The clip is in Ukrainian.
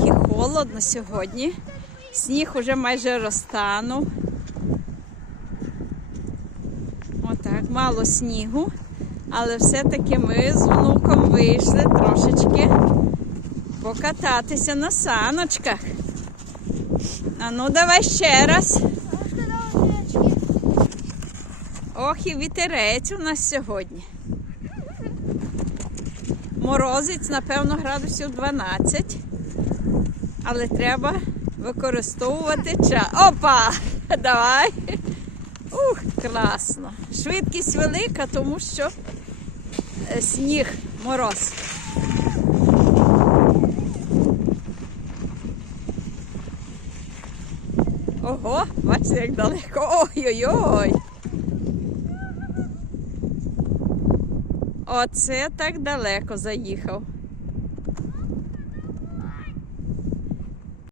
трохи холодно сьогодні. Сніг уже майже розтанув. Отак, мало снігу. Але все-таки ми з внуком вийшли трошечки покататися на саночках. А ну давай ще раз. Ох, і вітерець у нас сьогодні. Морозець, напевно, градусів 12. Але треба використовувати час. Опа! Давай. Ух, класно. Швидкість велика, тому що е, сніг, мороз. Ого, бачите, як далеко. Ой-ой-ой. Оце так далеко заїхав.